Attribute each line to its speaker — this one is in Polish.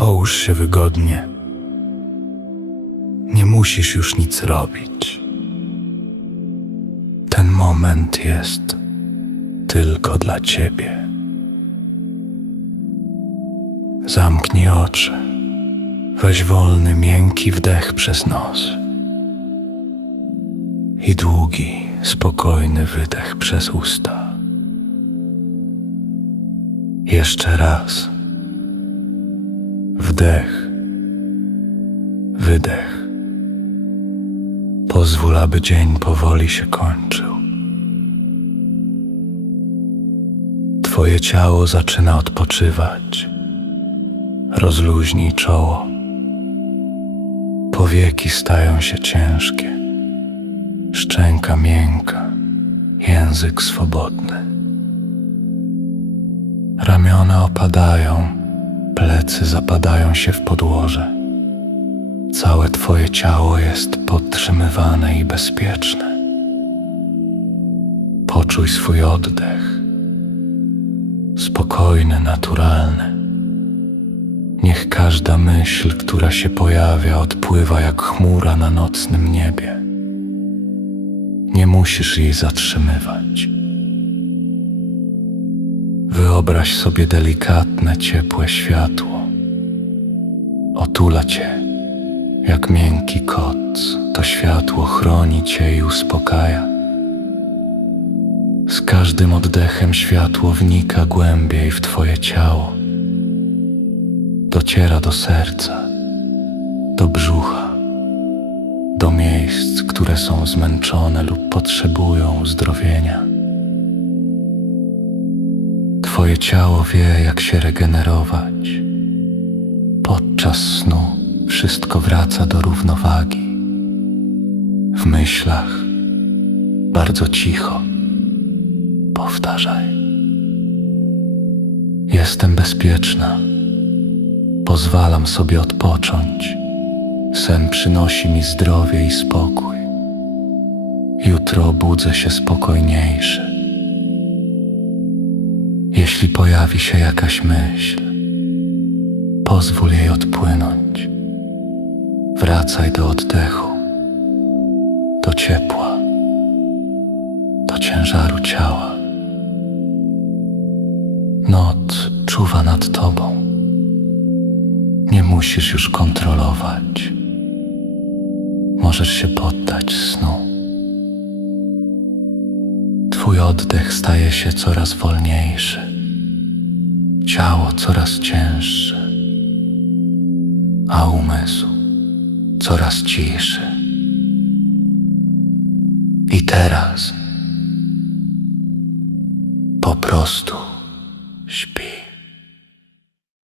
Speaker 1: Połóż się wygodnie. Nie musisz już nic robić. Ten moment jest tylko dla ciebie. Zamknij oczy. Weź wolny, miękki wdech przez nos. I długi, spokojny wydech przez usta. Jeszcze raz. Wdech. Wydech. Pozwól, aby dzień powoli się kończył. Twoje ciało zaczyna odpoczywać. Rozluźnij czoło. Powieki stają się ciężkie. Szczęka miękka, język swobodny. Ramiona opadają, plecy zapadają się w podłoże. Całe Twoje ciało jest podtrzymywane i bezpieczne. Poczuj swój oddech. Spokojny, naturalny. Niech każda myśl, która się pojawia, odpływa jak chmura na nocnym niebie. Nie musisz jej zatrzymywać. Wyobraź sobie delikatne, ciepłe światło. Otula cię jak miękki koc. To światło chroni cię i uspokaja. Z każdym oddechem światło wnika głębiej w twoje ciało. Dociera do serca, do brzucha, do miejsc, które są zmęczone lub potrzebują uzdrowienia. Twoje ciało wie, jak się regenerować. Podczas snu wszystko wraca do równowagi. W myślach bardzo cicho powtarzaj. Jestem bezpieczna. Pozwalam sobie odpocząć. Sen przynosi mi zdrowie i spokój. Jutro budzę się spokojniejszy. Jeśli pojawi się jakaś myśl, pozwól jej odpłynąć. Wracaj do oddechu, do ciepła, do ciężaru ciała. Noc czuwa nad tobą. Nie musisz już kontrolować. Możesz się poddać snu. Twój oddech staje się coraz wolniejszy, ciało coraz cięższe, a umysł coraz ciszy. I teraz po prostu śpi.